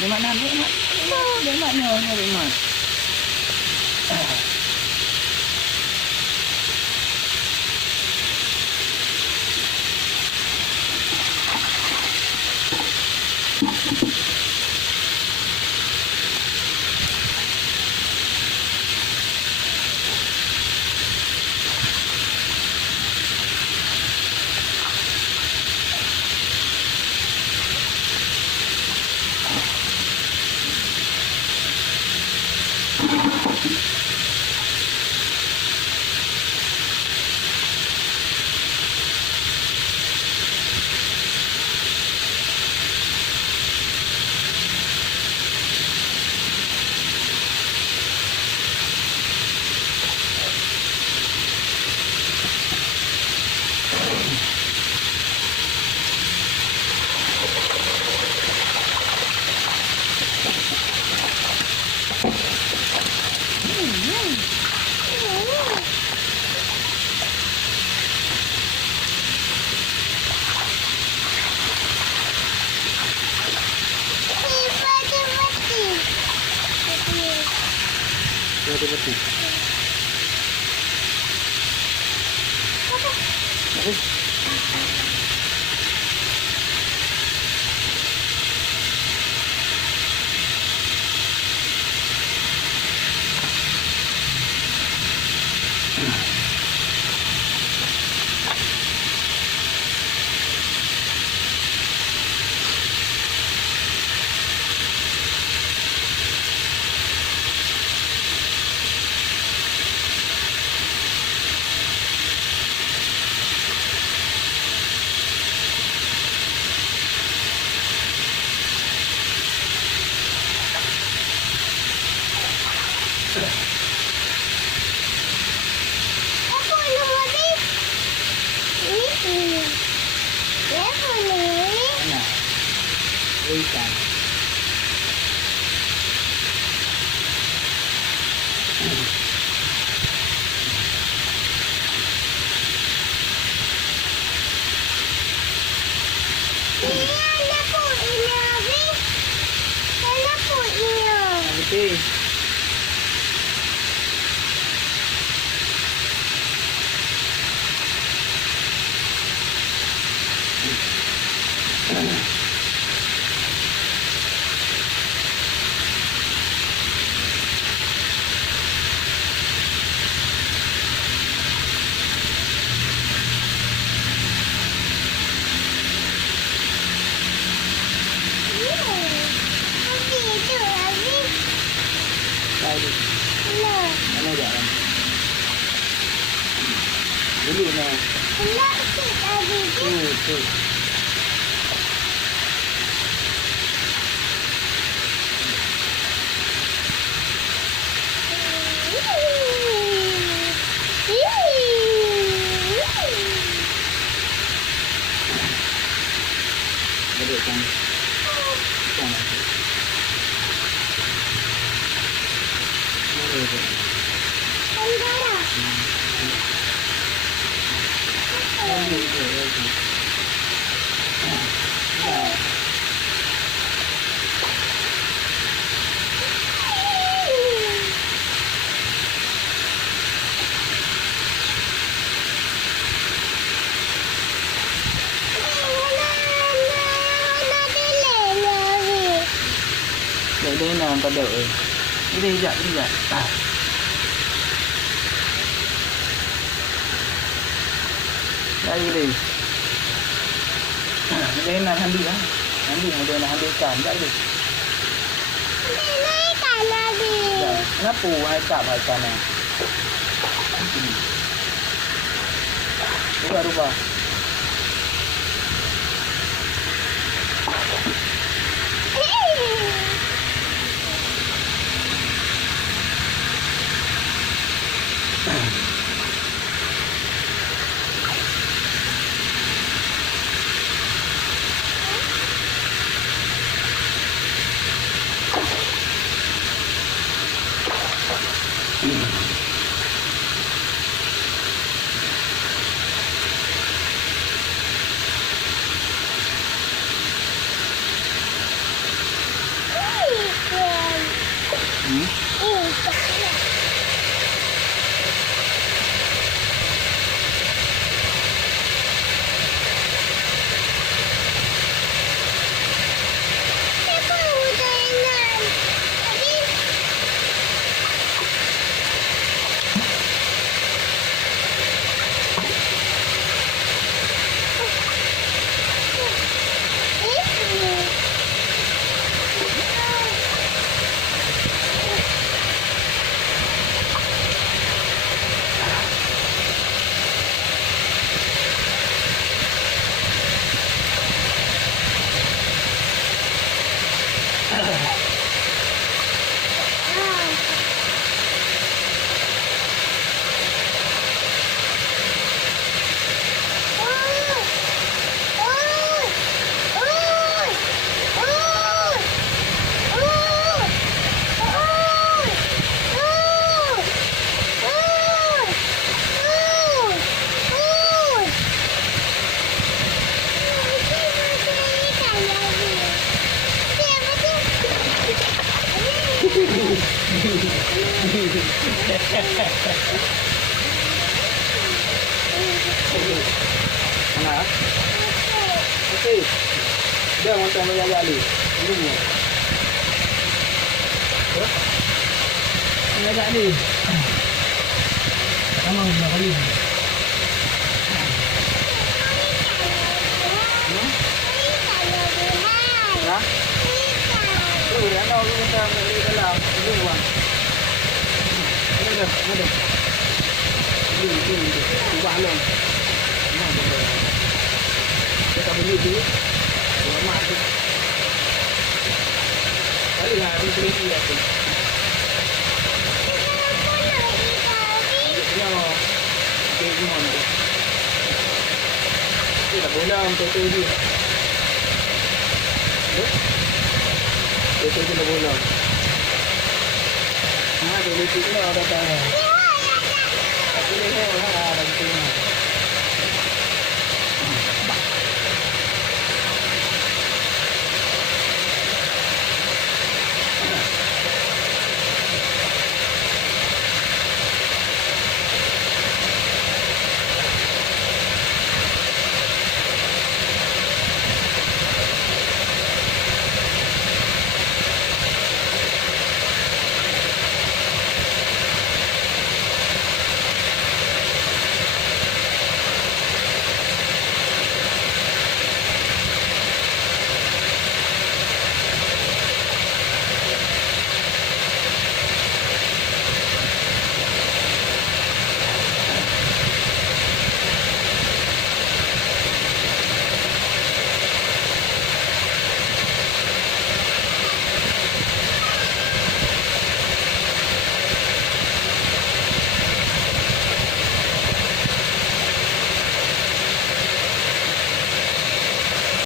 Để Mat nằm, để Mat nhờ để Mat. Betul. Ikan. Betul. Ano yan? Dulu na. Ito. Dali kan. Đây là người ta đợi. Đi dậy. Đây đi. Đây là hắn đi á. Hắn đi một đây là hắn đi cản dậy đi. Đây cả là gì? Dạ, ngáp phù hay cản này. Đúng rồi. Hmm? Mana? Okey. Dia macam ayah Ali. Ini ni. Ayah Ali. Sama berapa kali? Ha? Tu dia nak macam ni dalam ni bang. Ini dah, ini dah. Ini. Buat long. Nah, boleh. Kita beli tu. Lama tu. Kali lah hari beli dia tu. Ya. Okey, gimana tu? Kita boleh untuk tu dia. Itu kita boleh. Nah, jadi kita ada tahu. Ini